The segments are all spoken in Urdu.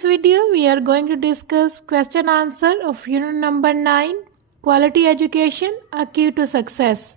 this video, we are going to discuss question answer of unit number 9, Quality Education, a key to success.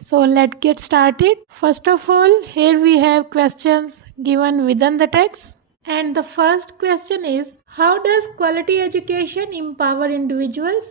So let's get started. First of all, here we have questions given within the text. And the first question is, how does quality education empower individuals?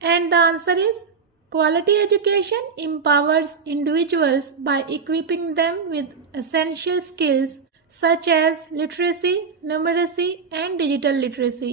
And the answer is, quality education empowers individuals by equipping them with essential skills such as literacy, numeracy and digital literacy.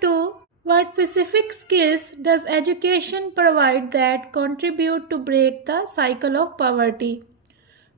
2, what specific skills does education provide that contribute to break the cycle of poverty?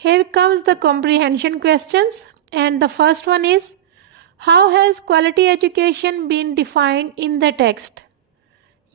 Here comes the comprehension questions and the first one is, how has quality education been defined in the text?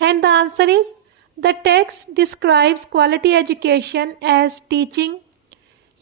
And the answer is, the text describes quality education as teaching.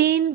3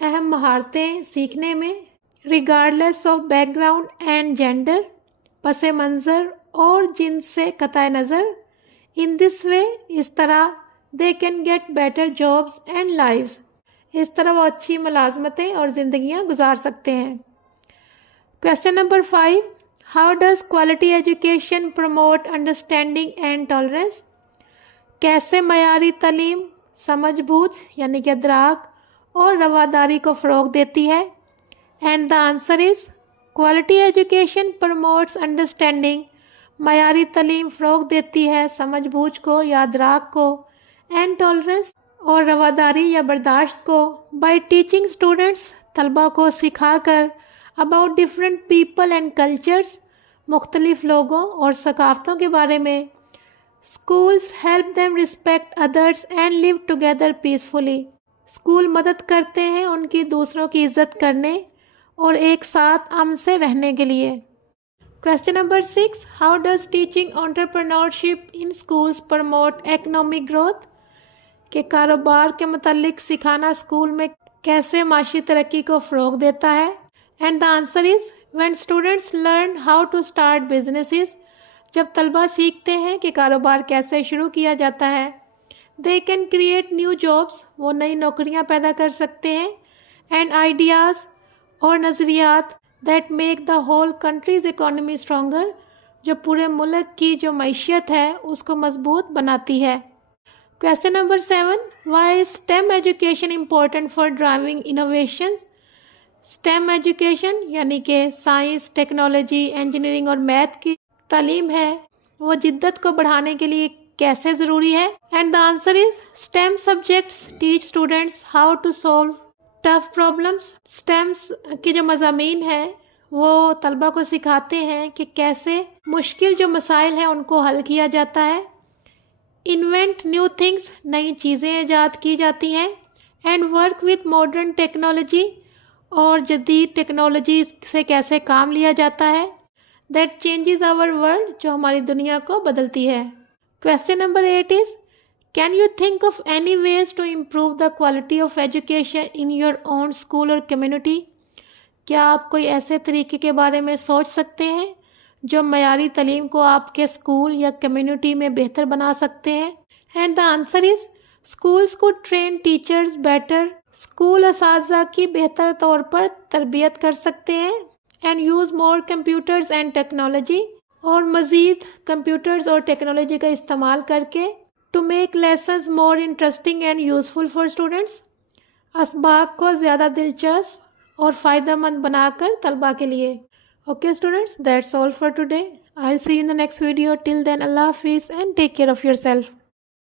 اہم مہارتیں سیکھنے میں regardless of back ground and gender, پس منظر اور جنس سے قطع نظر. ان دس وے، اس طرح they can get better jobs and lives, اس طرح وہ اچھی ملازمتیں اور زندگیاں گزار سکتے ہیں. Question number 5، how does quality education promote understanding and tolerance? کیسے معیاری تعلیم سمجھ بوجھ یعنی کہ ادراک اور رواداری کو فروغ دیتی ہے؟ And the answer is quality education promotes understanding. معیاری تعلیم فروغ دیتی ہے سمجھ بوجھ کو یا ادراک کو، اینڈ ٹالرنس اور رواداری یا برداشت کو، بائی ٹیچنگ اسٹوڈنٹس طلبہ کو سکھا کر about different people and cultures, مختلف لوگوں اور ثقافتوں کے بارے میں. Schools help them respect others and live together peacefully. School مدد کرتے ہیں ان کی دوسروں کی عزت کرنے اور ایک ساتھ امن سے رہنے کے لیے. Question number 6، how does teaching entrepreneurship in schools promote economic growth? کہ کاروبار کے متعلق سکھانا اسکول میں کیسے معاشی ترقی کو فروغ دیتا ہے؟ And the answer is when students learn how to start businesses. جب طلبہ سیکھتے ہیں کہ کاروبار کیسے شروع کیا جاتا ہے، they can create new jobs, وہ نئی نوکریاں پیدا کر سکتے ہیں، اینڈ آئیڈیاز اور نظریات that make the whole countries economy stronger, جو پورے ملک کی جو معیشت ہے اس کو مضبوط بناتی ہے. Question number 7، why is STEM education important for driving innovation? STEM education یعنی کہ سائنس، ٹیکنالوجی، انجینئرنگ اور میتھ کی تعلیم ہے، وہ جدت کو بڑھانے کے لیے کیسے ضروری ہے؟ And the answer is STEM subjects teach students how to solve tough problems. STEMs کے جو مضامین ہیں وہ طلبہ کو سکھاتے ہیں کہ کیسے مشکل جو مسائل ہیں ان کو حل کیا جاتا ہے. انوینٹ نیو تھنگس، نئی چیزیں ایجاد کی جاتی ہیں. And work with modern technology, اور جدید ٹیکنالوجی سے کیسے کام لیا جاتا ہے. دیٹ چینجز آور ورلڈ، جو ہماری دنیا کو بدلتی ہے. Question number 8 is can you think of any ways to improve the quality of education in your own school اور کمیونٹی؟ کیا آپ کوئی ایسے طریقے کے بارے میں سوچ سکتے ہیں جو معیاری تعلیم کو آپ کے اسکول یا کمیونٹی میں بہتر بنا سکتے ہیں؟ And the answer is schools کو ٹرین ٹیچرز بیٹر. اسکول اساتذہ کی بہتر طور پر تربیت کر سکتے ہیں. And use more computers and technology, اور مزید کمپیوٹرز اور ٹیکنالوجی کا استعمال کر کے to make lessons more interesting and useful for students, اسباق کو زیادہ دلچسپ اور فائدہ مند بنا کر طلبہ کے لیے. Okay students, that's all for today. I'll see you in the next video. Till then, Allah Hafiz and take care of yourself.